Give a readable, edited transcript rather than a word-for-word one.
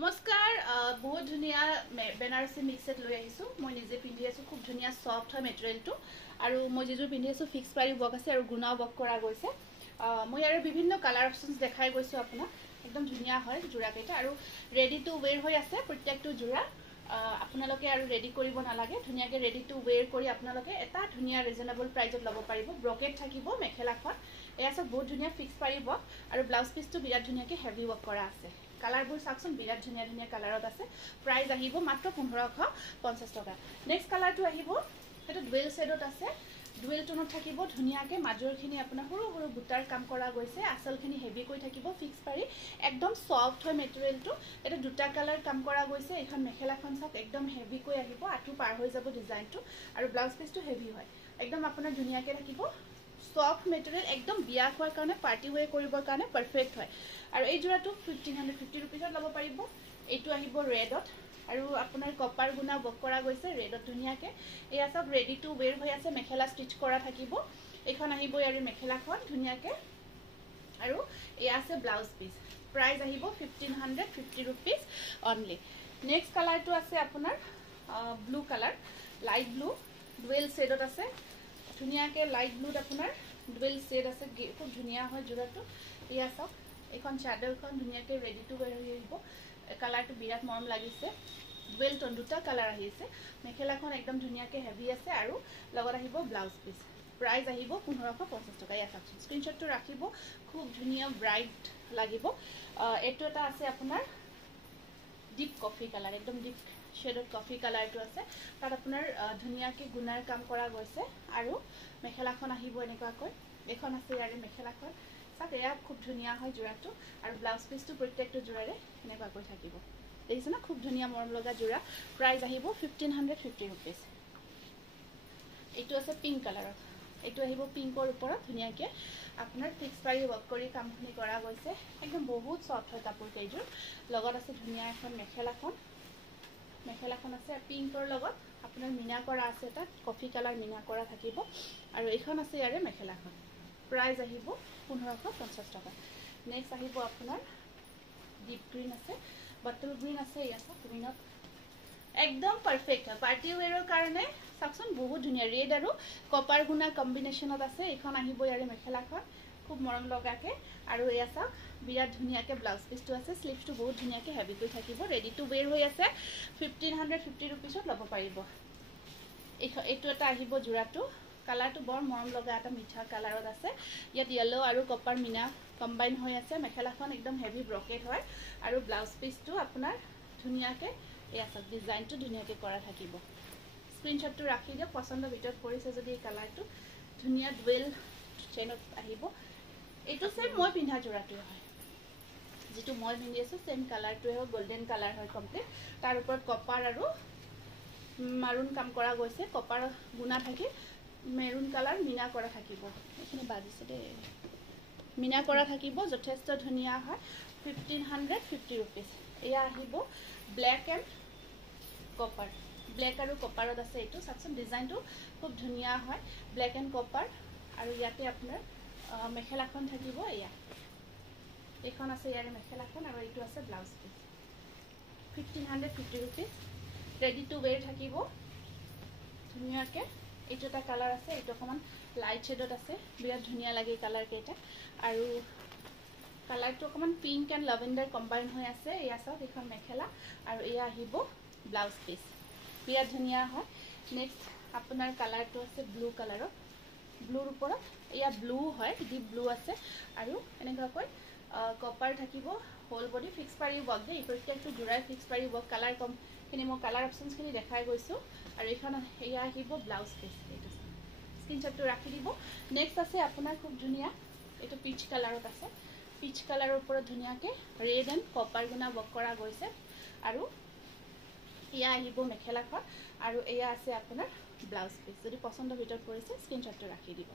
নমস্কাৰ বহুত ধুনিয়া বেনাৰসী মিক্সেট লৈ আহিছো মই নিজে পিন্ধি আছো খুব ধুনিয়া সফট হয় মেটেৰিয়েলটো আৰু মই যেজু পিন্ধি আছো ফিক্স পাৰি বক আছে আৰু গুণাও বক কৰা গৈছে মই আৰু বিভিন্ন কালাৰ অপচনস দেখাই গৈছো আপোনাক একদম ধুনিয়া হয় জোৰা কেইটা আৰু ৰেডি টু ওৱেৰ হৈ আছে প্ৰত্যেকটো জোৰা আপোনালোকে আৰু ৰেডি কৰিব নালাগে ধুনিয়াকে ৰেডি টু ওৱেৰ কৰি আপোনালোকে এটা ধুনিয়া ৰিজনেবল প্ৰাইজত ল'ব পাৰিব ব্ৰকেট থাকিব মেখেলাখন এয়া সব বহুত ধুনিয়া ফিক্স পাৰি বক আৰু ব্লাউজ পিসটো বিৰাট ধুনিয়াকে হেভি ওয়াৰ্ক কৰা আছে কালাৰবোৰ চাকচোন বিৰাট ধুনিয়া ধুনিয়া কালাৰত আছে প্ৰাইস আহিব মাত্ৰ 1550 টকা নেক্সট কালাৰটো আহিব এটা ডুৱেল শেডত আছে ডুৱেল টোনত থাকিব ধুনিয়াকে মাজৰখিনি আপোনাৰ সৰু সৰু বুটাৰ কাম কৰা গৈছে আসলখিনি হেভি কৈ থাকিব ফিক্স পাৰি একদম সফট হয় মেটেৰিয়েলটো এটা দুটা কালাৰ কাম কৰা গৈছে এখন মেখেলাখন চাক একদম হেভি কৈ আহিব আঠু পাৰ হৈ যাব ডিজাইনটো আৰু ব্লাউজ পিসটো হেভি হয় একদম আপোনাৰ ধুনিয়াকে থাকিব সফট মেটেৰিয়েল একদম বিয়া খোৱাৰ কাৰণে পাৰ্টি ওৱে কৰিবৰ কাৰণে পাৰফেক্ট হয় আৰু এই জোৰাটো 1550 रुपीसত ল'ব পাৰিব এইটো আহিব ৰেডত আৰু আপোনাৰ কপাৰ গুণা বক কৰা গৈছে ৰেডত ধুনিয়াকে এয়া সব ৰেডি টু ওৱেৰ হৈ আছে মেখেলা ষ্টিচ কৰা থাকিব এখন আহিব আৰু মেখেলাখন ধুনিয়াকে আৰু এয়া আছে ব্লাউজ পিস প্ৰাইস আহিব 1550 रुपीस অনলি নেক্সট কালাৰটো আছে আপোনাৰ blue colour light blue dual শেডত আছে ধুনিয়াকে লাইট ব্লুত আপোনাৰ ডুৱেল শেড আছে খুব ধুনিয়া হয় জোৰাটো এয়া সব এখন চাদৰখন ধুনিয়াকে ৰেডি টু ওৱেৰ হৈ আহিব কালাৰটো বিৰাট মৰম লাগিছে ডুৱেল টোন দুটা কালাৰ আহিছে মেখেলাখন একদম ধুনিয়াকে হেভি আছে আৰু লগত আহিব ব্লাউজ পিস প্ৰাইস আহিব 1550 টকা ইয়া চাওক স্ক্ৰিনশ্বটটো ৰাখিব খুব ধুনিয়া ব্ৰাইট লাগিব এটো এটা আছে আপোনাৰ ডিপ কফি কালাৰ একদম ডিপ শেডত কফি কালাৰটো আছে তাত আপোনাৰ ধুনিয়াকে গুণাৰ কাম কৰা গৈছে আৰু মেখেলাখন আহিব এনেকুৱাকৈ এখন আছে ইয়াৰে মেখেলাখন চাক এয়া খুব ধুনিয়া হয় জোৰাটো আৰু ব্লাউজ পিসটো প্ৰত্যেকটো জোৰাৰে এনেকুৱাকৈ থাকিব দেখিছে না খুব ধুনিয়া মৰম লগা জোৰা প্ৰাইস আহিব 1550 रुपीस এইটো আছে পিংক কালাৰত এইটো আহিব পিংকৰ ওপৰত ধুনিয়াকে আপোনাৰ ফিক্স পাৰি ওয়াৰ্ক কৰি কামখিনি কৰা গৈছে একদম বহুত সফট হয় কাপোৰ কেইজোৰ লগত আছে ধুনিয়া এখন মেখেলাখন আছে পিংকৰ লগত আপোনাৰ মিনা কৰা আছে এটা কফি কালাৰ মিনা কৰা থাকিব আৰু এইখন আছে ইয়াৰে মেখেলাখন প্ৰাইস আহিব 1550 টকা নেক্সট আহিব আপোনাৰ ডিপ গ্ৰীন আছে বটল গ্ৰীন আছে ইয়াত গ্ৰীনত একদম পাৰফেক্ট হয় পাৰ্টি ওৱেৰৰ কাৰণে চাকচোন বহুত ধুনিয়া ৰেড আৰু কপাৰ গুণা কম্বিনেশনত আছে এইখন আহিব ইয়াৰে মেখেলাখন খুব মৰম লগাকে আৰু এয়া চাওক বিৰাট ধুনিয়াকে ব্লাউজ পিসটো আছে স্লিভটো বহুত ধুনিয়াকে হেভি কৈ থাকিব ৰেডি টু ওৱেৰ হৈ আছে 1550 रुपीसত ল'ব পাৰিব এইটো এটা আহিব জোৰাটো কালাৰটো বৰ মৰম লগা এটা মিঠা কালাৰত আছে ইয়াত ইয়েলো আৰু কপাৰ মিনা কম্বাইন হৈ আছে মেখেলাখন একদম হেভি ব্ৰকেট হয় আৰু ব্লাউজ পিসটো আপোনাৰ ধুনিয়াকে এয়া চাওক ডিজাইনটো ধুনিয়াকে কৰা থাকিব স্ক্ৰিনশ্বটটো ৰাখি দিয়ক পছন্দ ভিতৰত পৰিছে যদি এই কালাৰটো ধুনিয়া ডুৱেল চেইনত আহিব এইটো সেম মই পিন্ধা জোৰাটো হয় যেটো মই পিন্ধি আছো সেম কালাৰটো হয় গোল্ডেন কালাৰ হয় কমপ্লিট তাৰ ওপৰত কপাৰ আৰু মাৰুন কাম কৰা গৈছে কপাৰ গুণা থাকে মেৰুন কালাৰ মিনা কৰা থাকিব এখানে বাজিছে দে মিনা কৰা থাকিব যথেষ্ট ধুনিয়া হয় 1550 रुपीस এয়া আহিব ব্ল্যাক এন্ড কপাৰ ব্ল্যাক আৰু কপাৰত আছে এইটো সাকচন ডিজাইনটো খুব ধুনিয়া হয় ব্ল্যাক এন্ড কপাৰ আৰু ইয়াতে আপোনাৰ মেখেলাখন থাকিব এয়া এখন আছে ইয়াৰে মেখেলাখন আৰু এইটো আছে blouse piece 1550 rupees ready to wear থাকিব ধুনিয়াকে এইটো এটা কালাৰ আছে এইটো অকমান লাইট শেডত আছে বিৰাট ধুনিয়া লাগে কালাৰ কেইটা আৰু কালাৰটো অকমান পিংক এন্ড লাভেণ্ডাৰ কম্বাইন হৈ আছে এয়া চাওক এখন মেখেলা আৰু এয়া আহিব ব্লাউজ পিস বিৰাট ধুনিয়া হয় নেক্সট আপোনাৰ কালাৰটো আছে ব্লু কালাৰত ব্লুৰ ওপৰত এয়া ব্লু হয় ডিপ ব্লু আছে আৰু এনেকুৱাকৈ কপাৰ থাকিব হোল বডি ফিক্স পাৰি ওয়াৰ্ক দে প্ৰত্যেকটো জোৰাই ফিক্স পাৰি ওয়াৰ্ক কালাৰ কম খিনি মই কালাৰ অপচনস খিনি দেখাই গৈছো আৰু এখন এয়া আহিব ব্লাউজ পিস এইটো স্ক্ৰিনশ্বটটো ৰাখি দিব নেক্সট আছে আপোনাৰ খুব ধুনিয়া এইটো পিচ কালাৰত আছে পিচ কালাৰৰ ওপৰত ধুনিয়াকে ৰেড এন্ড কপাৰ গুণা ওয়াৰ্ক কৰা গৈছে আৰু এয়া আহিব মেখেলাখন আৰু এয়া আছে আপোনাৰ ব্লাউজ পিস যদি পছন্দ ভিতৰত পৰিছে স্ক্ৰিনশ্বটটো ৰাখি দিব